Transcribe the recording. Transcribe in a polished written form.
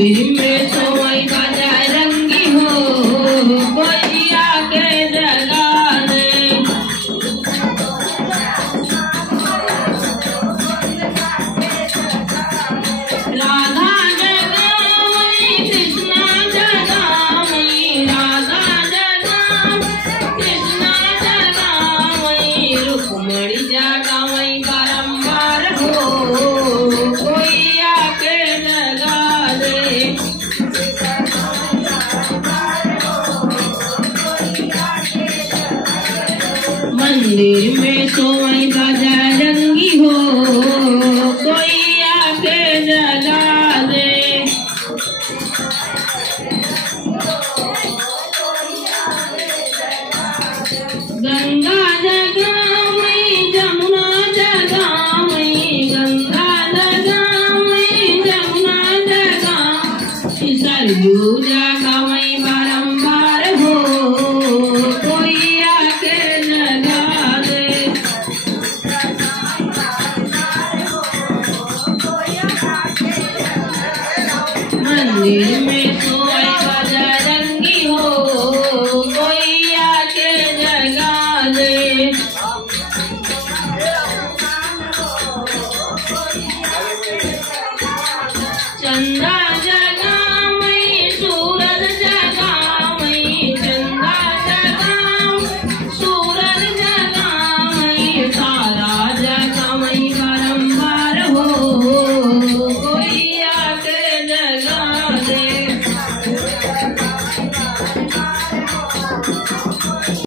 मंदिर में सोई बाजा रंगी हो, कोई आके जगा दे। राधा जगावई कृष्णा जगावई, राधा जगावई कृष्णा जगावई, रुक्मणी जगावई बारंबार हो, कोई आके जगा दे। मंदिर में सोई बाजा रंगी हो, कोई आके जगा दे। गंगा जगावई जमुना जगावई, गंगा जगावई जमुना जगावई, सरयू जगावई बारंबार हो, कोई आके जगा दे। मंदिर में